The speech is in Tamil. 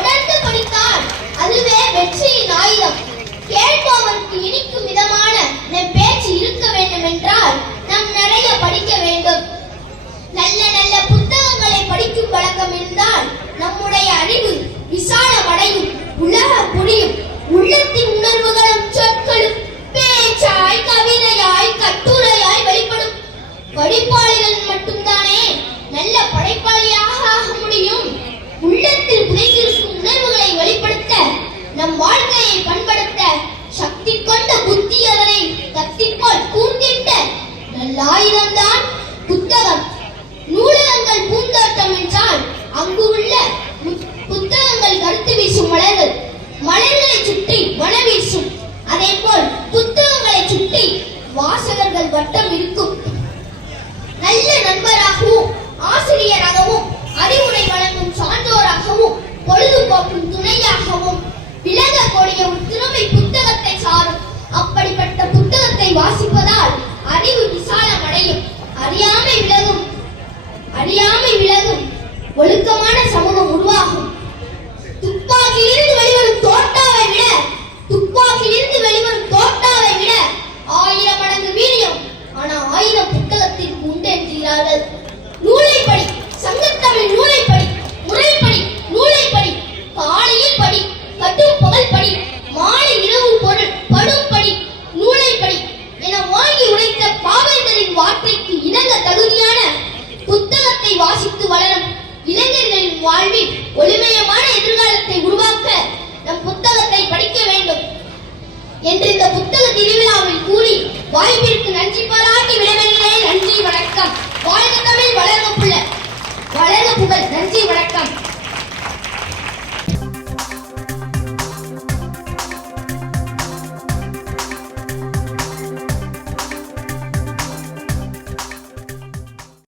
தொடர்ந்து படித்தால் அதுவே வெற்றியின் ஆயுதம். கேட்பவருக்கு இனிக்கும் விதமான நம் பேச்சு இருக்க வேண்டும் என்றால் நாம் நிறைய படிக்க வேண்டும். நல்ல நல்ல புத்தகங்களை படிக்கும் வழக்கம் இருந்தால் நம்முடைய அறிவு விசாலமடையும், உலகம் புரியும். உள்ளத்தின் உணர்வுகளும் சொற்களும் பேச்சாய், கவிதையாய், கட்டுரையாய் வெளிப்படும். படிப்பாளிகள் மட்டும்தானே நல்ல படைப்பாளியாக ஆக முடியும். உள்ளத்தில் புதைந்திருக்கும் உணர்வுகளை வெளிப்படுத்த, நம் வாழ்க்கையை பண்படுத்த சக்தி கொண்ட புத்தி அதனை கத்திக்கோள் கூர்ந்திட்ட நல்ல ஆயுதம்தான் புத்தகம். நூலகங்கள் பூந்தோட்டம் என்றால் அங்கு உள்ள புத்தகங்கள் கருத்து வீசும் மலர்கள். மலர்களை சுற்றி மன வீசும். அதே போல் புத்தகங்களை சுற்றி வாசகர்கள் வட்டம் இருக்கும். நல்ல நண்பராகவும் ஆசிரியராகவும் அறிவுரை வழங்கும் சான்றோராகவும் பொழுதுபோக்கும் துணையாகவும் விளங்கக்கூடிய ஒரு திறமை புத்தகத்தை சாரும். அப்படிப்பட்ட புத்தகத்தை வாசிப்பதால் அறிவு விசாலமடையும், அறியாமை விலகும், ஒழுக்கமான சமூகம் உருவாகும். துப்பாக்கியிலிருந்து வெளிவரும் தோட்டாவை விட 1000 மடங்கு வீரியம் ஆனா 1000 புத்தகத்திற்கு உண்டு என்கிறார்கள். நூலை படி, சங்கத்தமிழ் நூலை படி, முறைப்படி நூலை படி, காலையில் படி, கட்டும் பகல் படி, மாலை இரவு பொருள் படும் படி, நூலை படி என வாங்கி உழைத்த பாவேந்தரின் வார்த்தைக்கு இணங்க தகுதியான புத்தகத்தை வாசித்து வளரும் இளைஞர்களின் வாழ்வில் ஒளிமயமான எதிர்காலத்தை உருவாக்க நம் புத்தகத்தை படிக்க வேண்டும் என்று இந்த புத்தக திருவிழாவில் கூறி வாய்ப்பிற்கு நன்றி பாராட்டி விடைபெறுகிறேன். நன்றி, வணக்கம். வாழ்க தமிழ், வளர்க புகழ். நன்றி.